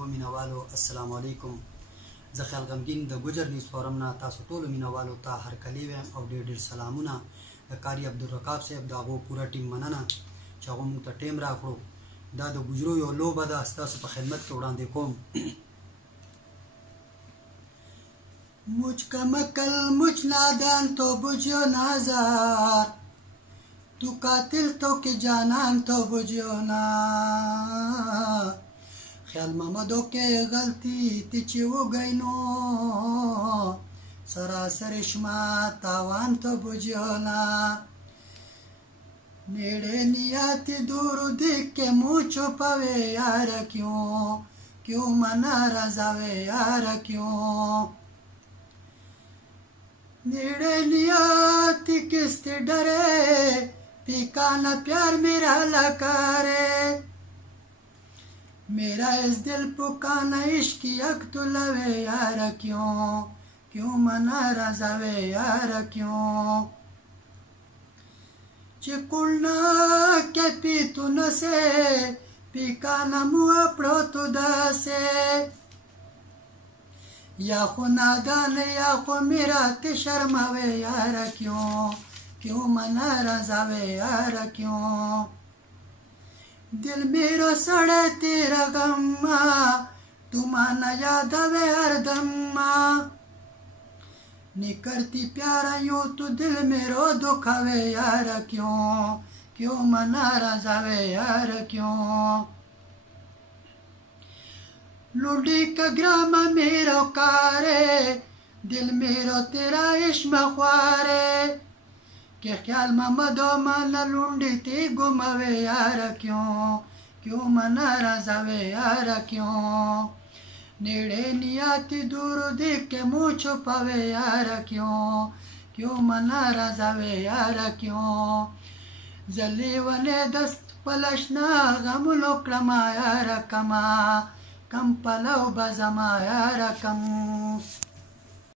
مرکو مینوالو السلام علیکم. زه خیال غمګین د ګوجر نیوز فورم نه تاسو ټولو مینوالو ته هرکلی وایم او ډېر ډېر سلامونه. د قاري عبدالرقاب صاحب د هغو پوره ټیم مننه چې هغه موږ ته ټیم راکړو. دا د ګوجرو یو لوبه ده، ستاسو په خدمت کې وړاندې کوم. مجھ کا مکل مجھ نادان تو بجھو نازار، تو قاتل تو کہ جانان تو بجھو نا. خیال محمدو کے غلطی تیچی ہو گئی نو، سراسر شما تاوان تو بجھو نا. نیڑے نیاتی دور دیکھ کے منہ چھپاوے یار کیوں منا رضاوے یار کیوں. نیڑے نیاتی کس تے ڈرے پیکانا پیار میرا لکارے. میرا اس دل پکانا عشق یک تو لوے یار کیوں منا رضاوے یار کیوں. چکلنا کے پی تو نسے پیکانا منہ اپڑو تو داسے. یا خو نادان یا خو میرا تے شرماوے یار کیوں منا رضاوے یار کیوں. دل میرا سڑے تیرا غم تو مانا یاد آوے ہر دم. نی کرتی پیارا یوں تو دل میرا دکھاوے یار کیوں منا رضاوے یار کیوں. لوڈی کا گراما میرا کارے دل میرا تیرا عشق خوارے. کہ خیال محمدو مانا لونڈی تی گماوے یار کیوں منا رضاوے یار کیوں. نیڑے نیاتی دور دیکھ کے منہ چھپاوے یار کیوں منا رضاوے یار کیوں. زلی ونے دست پلشنا غم لکڑما یار کم پلو بزما یار کم.